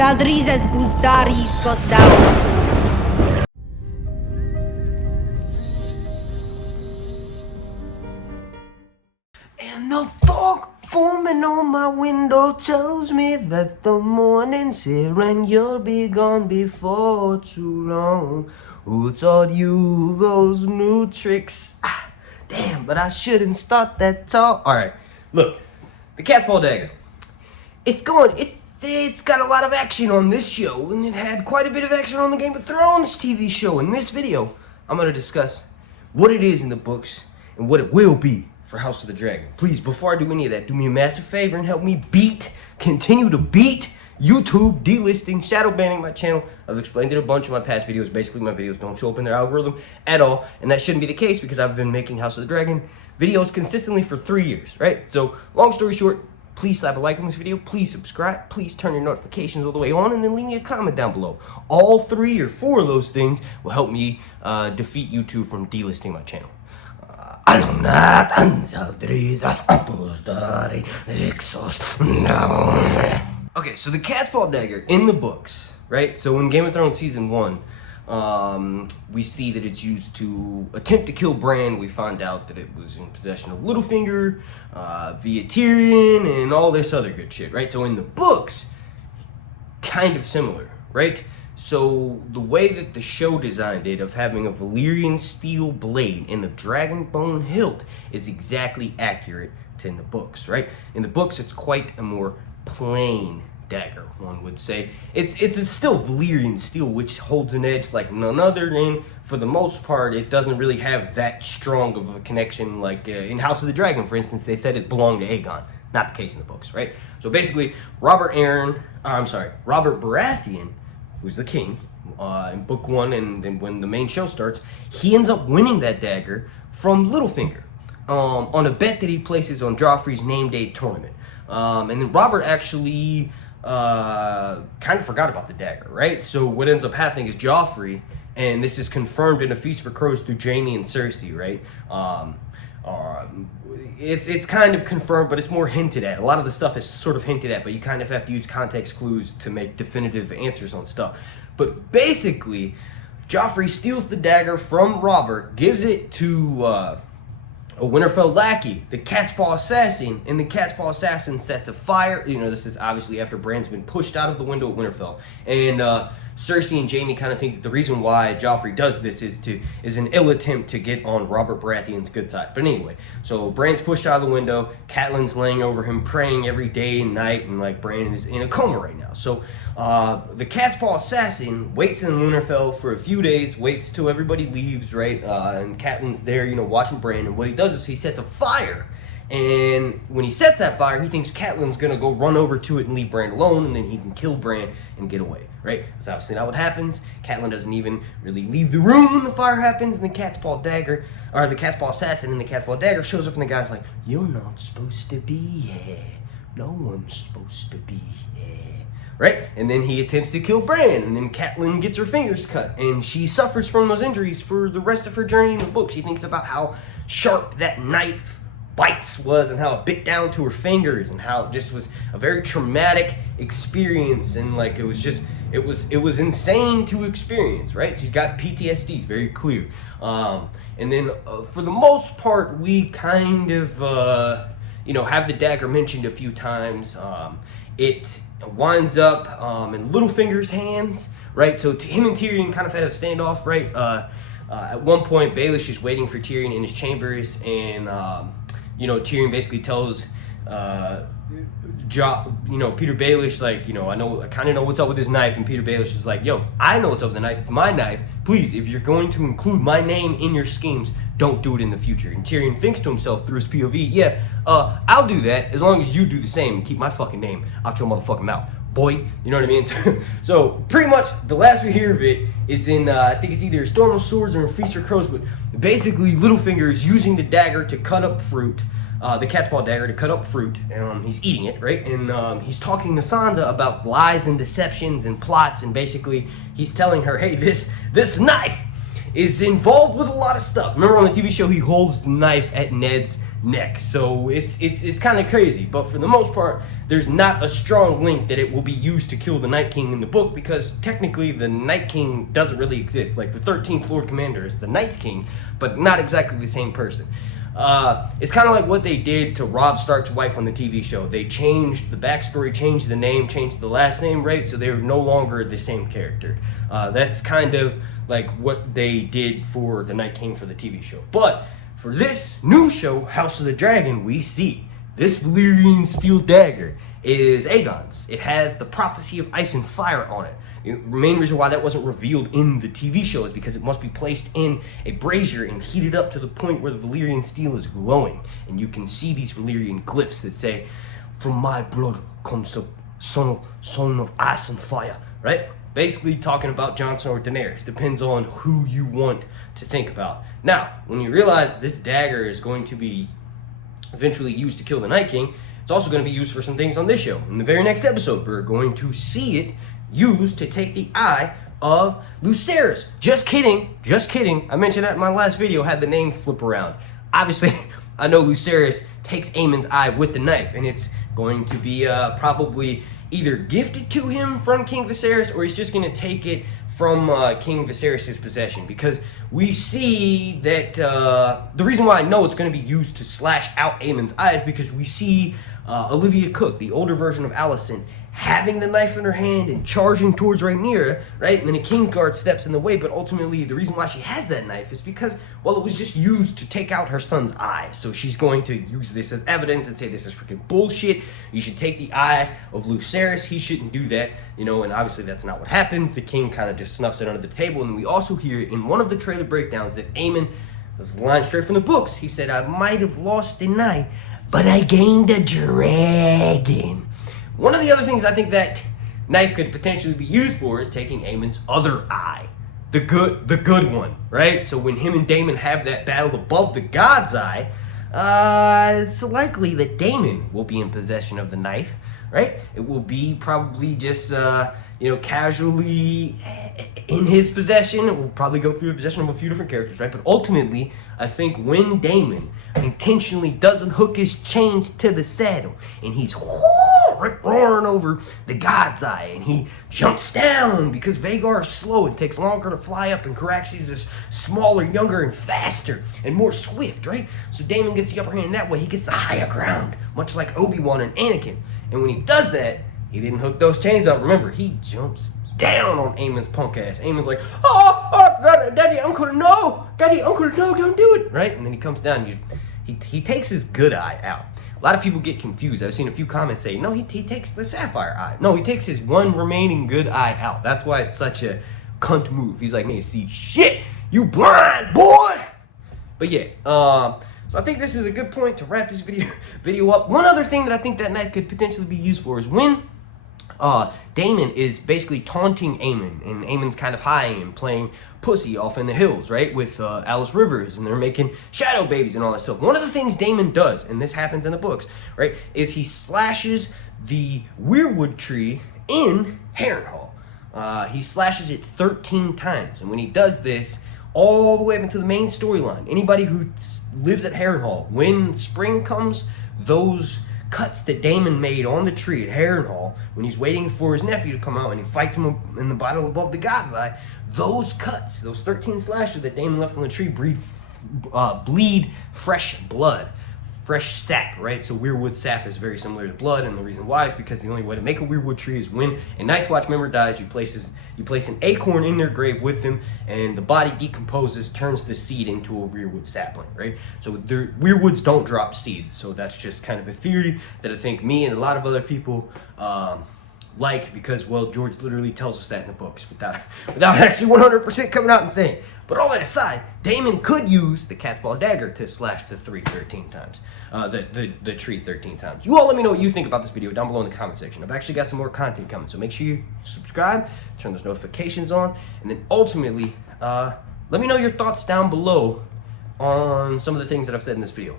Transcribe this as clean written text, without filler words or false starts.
Zaldrizes buzdaris gosdau. And the fog forming on my window tells me that the morning's here and you'll be gone before too long. Who taught you those new tricks? Ah, damn, but I shouldn't start that talk. Alright, look, the Cats Paw Dagger. It's got a lot of action on this show, and it had quite a bit of action on the Game of Thrones TV show. In this video, I'm going to discuss what it is in the books and what it will be for House of the Dragon. Please, before I do any of that, do me a massive favor and help me continue to beat YouTube delisting, shadow banning my channel. I've explained it a bunch in my past videos. Basically, my videos don't show up in their algorithm at all, and that shouldn't be the case because I've been making House of the Dragon videos consistently for 3 years, right? So, long story short, please slap a like on this video, please subscribe, please turn your notifications all the way on, and then leave me a comment down below. All 3 or 4 of those things will help me defeat YouTube from delisting my channel. Okay, so the Cats Paw Dagger in the books, right? So in Game of Thrones Season 1, we see that it's used to attempt to kill Breanne. We find out that it was in possession of Littlefinger, via Tyrion, and all this other good shit, right? So in the books, kind of similar, right? So the way that the show designed it of having a Valyrian steel blade and a dragon bone hilt is exactly accurate to in the books, right? In the books, it's quite a more plain dagger, one would say. It's a still Valyrian steel, which holds an edge like none other, and for the most part, it doesn't really have that strong of a connection like in House of the Dragon, for instance. They said it belonged to Aegon. Not the case in the books, right? So basically, Robert Baratheon, who's the king, in book 1, and then when the main show starts, he ends up winning that dagger from Littlefinger on a bet that he places on Joffrey's name day tournament. And then Robert actually kind of forgot about the dagger, right? So what ends up happening is Joffrey, and this is confirmed in A Feast for Crows through Jaime and Cersei, right? It's kind of confirmed, but it's more hinted at. A lot of the stuff is sort of hinted at, but you kind of have to use context clues to make definitive answers on stuff. But basically, Joffrey steals the dagger from Robert, gives it to a Winterfell lackey, the Cats Paw Assassin, and the Cats Paw Assassin sets a fire. You know, this is obviously after Bran's been pushed out of the window at Winterfell. And Cersei and Jaime kind of think that the reason why Joffrey does this is an ill attempt to get on Robert Baratheon's good side. But anyway, so Bran's pushed out of the window, Catelyn's laying over him, praying every day and night, and like Bran is in a coma right now. So the Cats Paw Assassin waits in Winterfell for a few days, waits till everybody leaves, right? And Catelyn's there, you know, watching Bran, and what he does is he sets a fire. And when he sets that fire, he thinks Catelyn's gonna go run over to it and leave Bran alone, and then he can kill Bran and get away, right? That's obviously not what happens. Catelyn doesn't even really leave the room when the fire happens, and the Cats Paw Dagger, or the Cats Paw Assassin and the Cats Paw Dagger shows up, and the guy's like, "You're not supposed to be here. No one's supposed to be here." Right? And then he attempts to kill Breanne, and then Catelyn gets her fingers cut, and she suffers from those injuries for the rest of her journey in the book. She thinks about how sharp that knife bites was, and how it bit down to her fingers, and how it just was a very traumatic experience, and like it was insane to experience, right? She's got PTSD, it's very clear. And then for the most part, we kind of have the dagger mentioned a few times. It winds up in Littlefinger's hands, right? So him and Tyrion kind of had a standoff, right? At one point, Baelish is waiting for Tyrion in his chambers, and Tyrion basically tells Peter Baelish, like, I kind of know what's up with his knife, and Peter Baelish is like, yo, I know what's up with the knife, it's my knife, please, if you're going to include my name in your schemes, don't do it in the future. And Tyrion thinks to himself through his POV, yeah, I'll do that as long as you do the same and keep my fucking name out your motherfucking mouth, boy, you know what I mean? So pretty much the last we hear of it is in, I think it's either Storm of Swords or in Feast for Crows, but basically Littlefinger is using the dagger to cut up fruit, the Cat's Paw Dagger to cut up fruit, and he's eating it, right? And he's talking to Sansa about lies and deceptions and plots, and basically he's telling her, hey, this knife is involved with a lot of stuff. Remember on the TV show, he holds the knife at Ned's neck, so it's kind of crazy. But for the most part, there's not a strong link that it will be used to kill the Night King in the book, because technically the Night King doesn't really exist. Like, the 13th Lord Commander is the Night King, but not exactly the same person. It's kind of like what they did to Robb Stark's wife on the TV show. They changed the backstory, changed the name, changed the last name, right? So they were no longer the same character. That's kind of like what they did for the Night King for the TV show. But for this new show, House of the Dragon, we see this Valyrian steel dagger is Aegon's. It has the prophecy of ice and fire on it. The main reason why that wasn't revealed in the TV show is because it must be placed in a brazier and heated up to the point where the Valyrian steel is glowing. And you can see these Valyrian glyphs that say, "From my blood comes the son of ice and fire," right? Basically talking about Jon Snow or Daenerys. Depends on who you want to think about. Now, when you realize this dagger is going to be eventually used to kill the Night King, it's also going to be used for some things on this show. In the very next episode, we're going to see it used to take the eye of Lucerys. Just kidding, just kidding. I mentioned that in my last video, had the name flip around. Obviously, I know Lucerys takes Aemond's eye with the knife, and it's going to be probably either gifted to him from King Viserys, or he's just going to take it from King Viserys' possession, because we see that the reason why I know it's going to be used to slash out Aemond's eyes, because we see Olivia Cook, the older version of Alicent, having the knife in her hand and charging towards Rhaenyra, right? And then a Kingsguard steps in the way, but ultimately the reason why she has that knife is because, well, it was just used to take out her son's eye. So she's going to use this as evidence and say this is freaking bullshit. You should take the eye of Lucerys. He shouldn't do that, you know, and obviously that's not what happens. The king kind of just snuffs it under the table, and we also hear in one of the trailer breakdowns that Aemond, this is a line straight from the books, he said, "I might have lost an eye, but I gained a dragon." One of the other things I think that knife could potentially be used for is taking Aemond's other eye. The good one, right? So when him and Daemon have that battle above the God's Eye, it's likely that Daemon will be in possession of the knife, right? It will be probably just, casually in his possession. It will probably go through the possession of a few different characters, right? But ultimately, I think when Daemon intentionally doesn't hook his chains to the saddle, and he's roaring over the God's Eye, and he jumps down because Vhagar is slow and takes longer to fly up, and Caraxes is smaller, younger, and faster, and more swift, right? So Daemon gets the upper hand that way. He gets the higher ground, much like Obi-Wan and Anakin. And when he does that, he didn't hook those chains up. Remember, he jumps down on Aemon's punk ass. Aemon's like, Daddy, Uncle, no! Daddy, Uncle, no, don't do it! Right? And then he comes down, he takes his good eye out. A lot of people get confused. I've seen a few comments say, no, he takes the sapphire eye. No, he takes his one remaining good eye out. That's why it's such a cunt move. He's like, man, see shit, you blind boy! But yeah, so I think this is a good point to wrap this video up. One other thing that I think that knife could potentially be used for is when Daemon is basically taunting Aemond, and Aemon's kind of high and playing pussy off in the hills, right, with Alice Rivers, and they're making shadow babies and all that stuff. One of the things Daemon does, and this happens in the books, right, is he slashes the weirwood tree in Harrenhal. He slashes it 13 times, and when he does this, all the way up into the main storyline, anybody who lives at Harrenhal, when spring comes, those cuts that Daemon made on the tree at Harrenhal, when he's waiting for his nephew to come out and he fights him in the battle above the God's Eye, those cuts, those 13 slashes that Daemon left on the tree bleed fresh blood, fresh sap, right? So weirwood sap is very similar to blood, and the reason why is because the only way to make a weirwood tree is when a Night's Watch member dies, you place an acorn in their grave with them, and the body decomposes, turns the seed into a weirwood sapling, right? So weirwoods don't drop seeds, so that's just kind of a theory that I think me and a lot of other people because, well, George literally tells us that in the books without actually 100% coming out and saying it. But all that aside, Daemon could use the Cat's Paw Dagger to slash the tree 13 times. The tree 13 times. You all let me know what you think about this video down below in the comment section. I've actually got some more content coming, so make sure you subscribe, turn those notifications on, and then ultimately, let me know your thoughts down below on some of the things that I've said in this video.